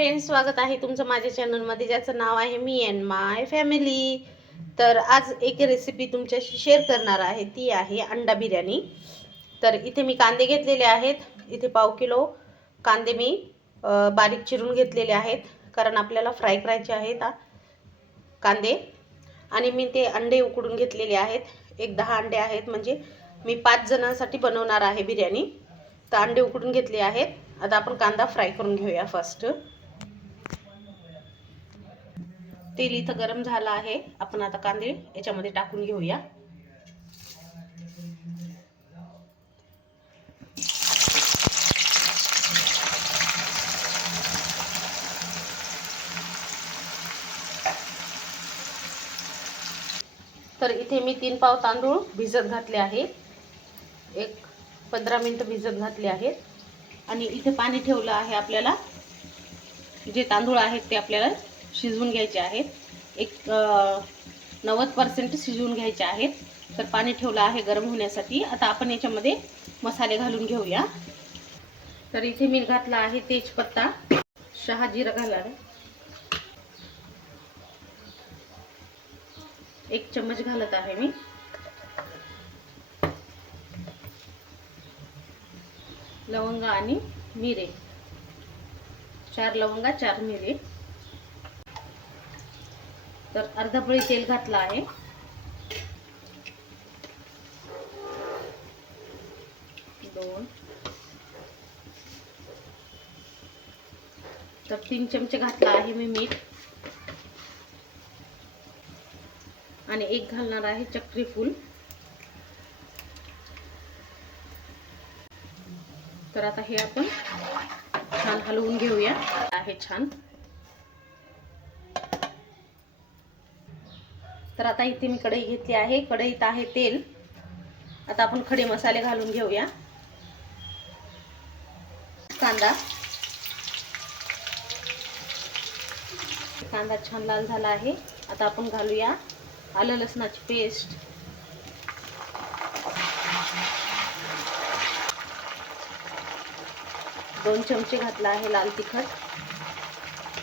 Friends स्वागत आहे तुमचं माझ्या चॅनलमध्ये ज्याचं नाव आहे मी अँड माय फॅमिली तर आज एक रेसिपी तुमच्याशी शेअर करणार आहे ती आहे अंडा बिर्याणी. तर इथे मी कांदे घेतलेले आहेत इथे पाव किलो कांदे मी बारीक चिरून घेतलेले आहेत कारण आपल्याला फ्राय करायचे आहेत कांदे. आणि मी ते अंडे उकडून घेतलेले आहेत एक दहा अंडे आहेत म्हणजे मी पाच जणांसाठी बनवणार आहे बिर्याणी. तर अंडे उकडून घेतले आहेत आता आपण कांदा फ्राय करून घेऊया फर्स्ट तेल इथं गरम झालं आहे. आपण आता कांदे याच्यामध्ये टाकून घेऊया. तर इथे मी तीन पाव तांदूळ भिजत घातले आहे. एक पंधरा मिनटं भिजत घातले आहेत. आणि इथे पाणी ठेवलं आहे आपल्याला. जे तांदूळ आहेत ते आपल्याला शिजवून घ्यायचे आहेत. एक नव्वद पर्सेंट शिजवून घ्यायचे आहेत. तर पाणी ठेवलं आहे गरम होण्यासाठी. आता आपण याच्यामध्ये मसाले घालून घेऊया. तर इथे मी घातला आहे तेजपत्ता. शहा जिरा घाला एक चम्मच घालत आहे मी. लवंगा आणि मिरे. चार लवंगा चार मिरे. तर अर्धा पळी तेल घातलं आहे. दोन. तर तीन चमचे घातला आहे मी मीठ. आणि एक घालणार आहे चक्री फूल. तर आता हे आपण छान हलवून घेऊया. आहे छान. तर आता इथे मी कढई घेतली आहे. कढईत आहे तेल. आता आपण खडे मसाले घालून घेऊया. कांदा. कांदा छान लाल झाला आहे. आता आपण घालूया आलं लसणाची पेस्ट. दोन चमचे घातला आहे लाल तिखट.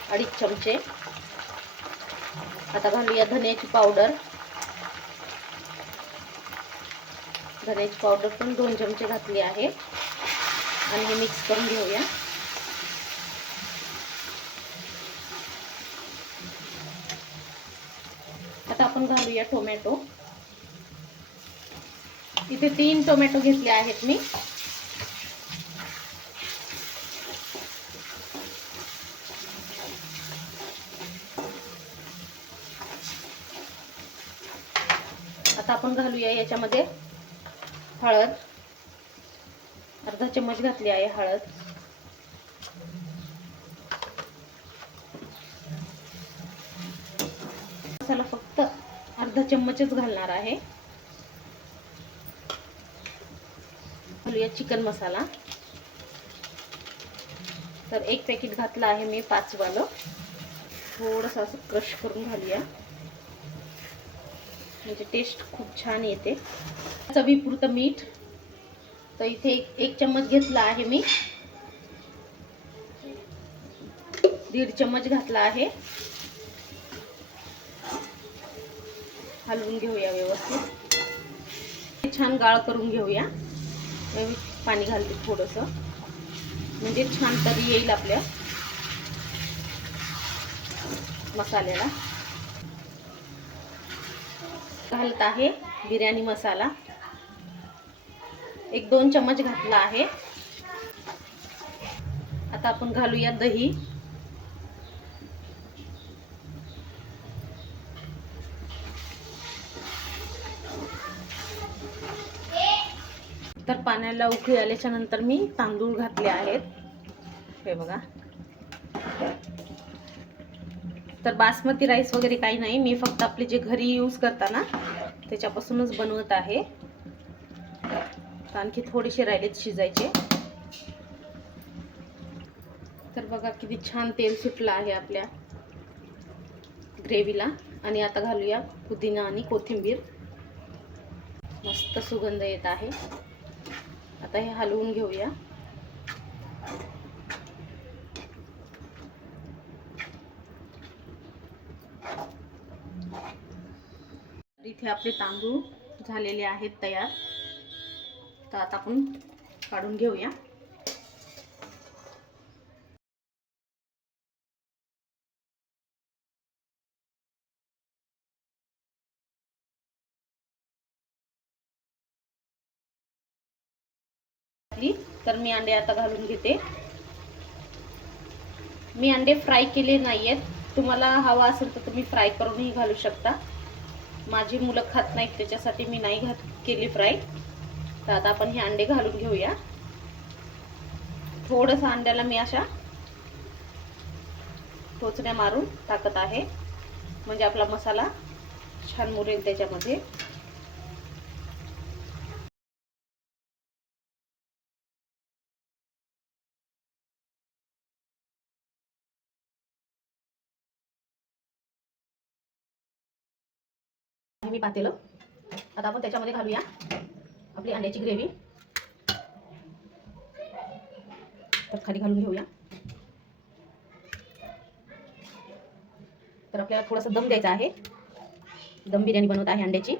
अडीच चमचे. आता घालूया धन्याची पावडर. धन्याची पावडर पण दोन चमचे घातली आहे. आणि हे मिक्स करून घेऊया. आता आपण घालूया टोमॅटो. इथे तीन टोमॅटो घेतले आहेत मी. आपण घालूया याच्यामध्ये हळद. अर्धा चम्मच घातली आहे हळद. मसाला फक्त अर्धा चम्मचच घालणार आहे. घालूया चिकन मसाला. तर एक पॅकेट घातलं आहे मी पाचवालं. थोडंसं असं क्रश करून घालूया. म्हणजे टेस्ट खूप छान येते. चवीपुरतं मीठ. तर इथे एक एक चम्मच घेतला आहे मी. दीड चम्मच घातला आहे. हलवून घेऊया व्यवस्थित. छान गाळ करून घेऊया. पाणी घालते थोडंसं. म्हणजे छान तरी येईल आपल्या मसाल्याला. घालत आहे बिर्याणी मसाला. एक दोन चम्मच घातला आहे. आता आपण घालूया दही. तर पाण्याला उकळी आल्याच्यानंतर मी तांदूळ घातले आहेत. हे बघा. तर बासमती राईस वगैरे काही नाही. मी फक्त आपले जे घरी यूज करताना त्याच्यापासूनच बनवत आहे. आणखी थोडेसे राहिलेत शिजायचे. तर बघा किती छान तेल सुटलं आहे आपल्या ग्रेव्हीला. आणि आता घालूया पुदिना आणि कोथिंबीर. मस्त सुगंध येत आहे. आता हे हलवून घेऊया. इथे आपले तांदूळ झालेले आहेत तयार. तर आता आपण काढून घेऊया. तर मी अंडे आता घालून घेते. मी अंडे फ्राय केले नाहीयेत. तुम्हाला हवा असेल तर तुम्ही फ्राय करूनही घालू शकता. माझी मुलं खात नाहीत त्याच्यासाठी मी नाही घात केली फ्राय. तर आता आपण हे अंडे घालून घेऊया. थोडंसं अंड्याला मी अशा टोचण्या मारून टाकत आहे. म्हणजे आपला मसाला छान मुरेल त्याच्यामध्ये. हे मी पातेलं. आता आपण त्याच्यामध्ये घालूया आपली अंड्याची ग्रेव्ही. तर खाली घालून घेऊया. तर आपल्याला थोडासा दम द्यायचा आहे. दम बिर्याणी बनवत आहे अंड्याची.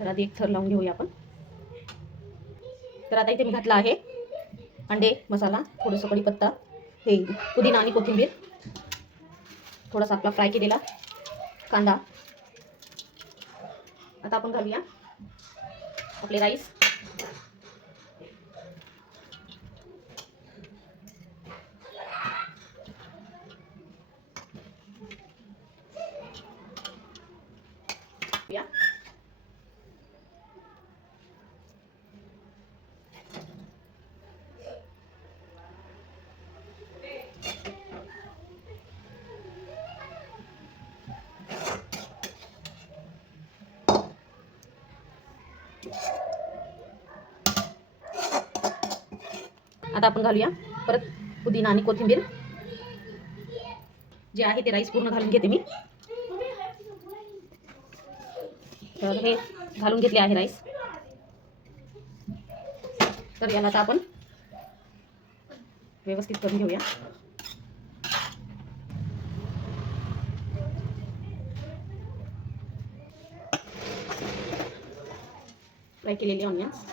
तर आधी एक थर लावून घेऊया आपण. तर आता इथे मी घातला आहे अंडे मसाला थोडंसं कढीपत्ता हे पुदिना आणि कोथिंबीर. थोडासा आपला फ्राय केलेला कांदा. आता आपण घालूया आपले राईस. आता आपण घालूया. परत पुदिना आणि कोथिंबीर. जे आहे ते राईस पूर्ण घालून घेते मी. तर हे घालून घेतले आहे राईस तर याला आता आपण व्यवस्थित करून घेऊया. फ्राय केलेले ऑनियन्स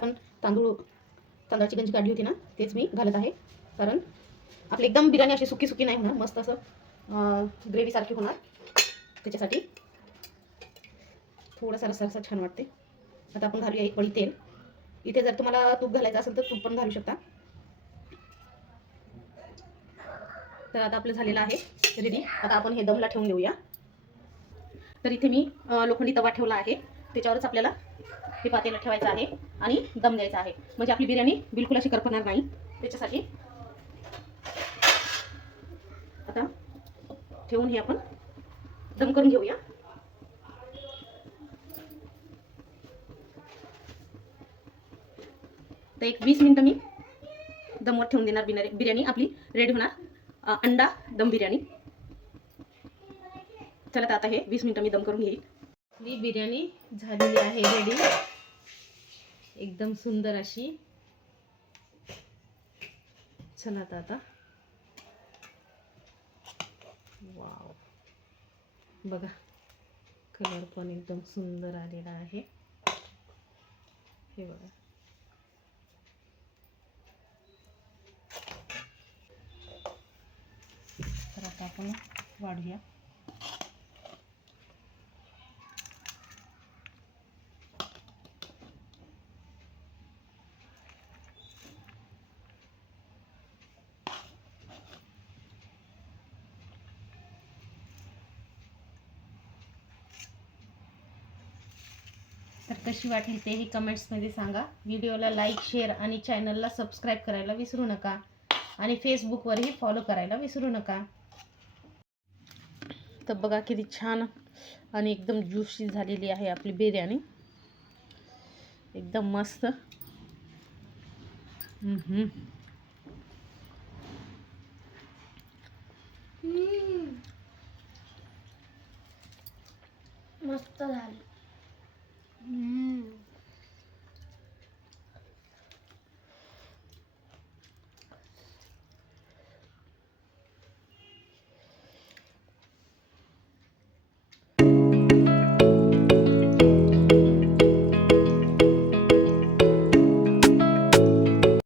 पण तांदूळ तांदळाची गंजी काढली होती ना तेच मी घालत आहे. कारण आपली एकदम बिर्याणी अशी सुकी सुकी नाही होणार मस्त असं ग्रेव्हीसारखी होणार. त्याच्यासाठी थोडासा रस्सा रस्सा छान वाटते. आता आपण घालूया एक पळी तेल. इथे जर तुम्हाला तूप घालायचं असेल तर तूप पण घालू शकता. तर आता आपलं झालेलं आहे रेडी आता आपण हे दमला ठेवून देऊया तर इथे मी लोखंडी तवा ठेवला आहे. त्याच्यावरच आपल्याला हे पातेलं ठेवायचं आहे आणि दम द्यायचा आहे. म्हणजे आपली बिर्याणी बिलकुल अशी करपणार नाही. त्याच्यासाठी आता ठेवून हे आपण दम करून घेऊया. तर एक वीस मिनिटं मी दमवर ठेवून देणार बिर्याणी बिर्याणी. आपली रेडी होणार अंडा दम बिर्याणी. चला तर आता हे वीस मिनिटं मी दम करून घेईल. आपली बिर्याणी झालेली आहे रेडी एकदम सुंदर अशी. चला आता वाव बघा कलर पण एकदम सुंदर आलेला आहे. हे बघा. तर आता आपण वाढूया. तर कशी वाटली तेही कमेंट्समध्ये सांगा. व्हिडिओला लाईक शेअर आणि चॅनलला सबस्क्राईब करायला विसरू नका. आणि फेसबुकवरही फॉलो करायला विसरू नका. तर बघा किती छान आणि एकदम ज्युशी झालेली आहे आपली बिर्याणी. एकदम मस्त. मस्त झाली.